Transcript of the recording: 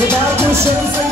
It's about to show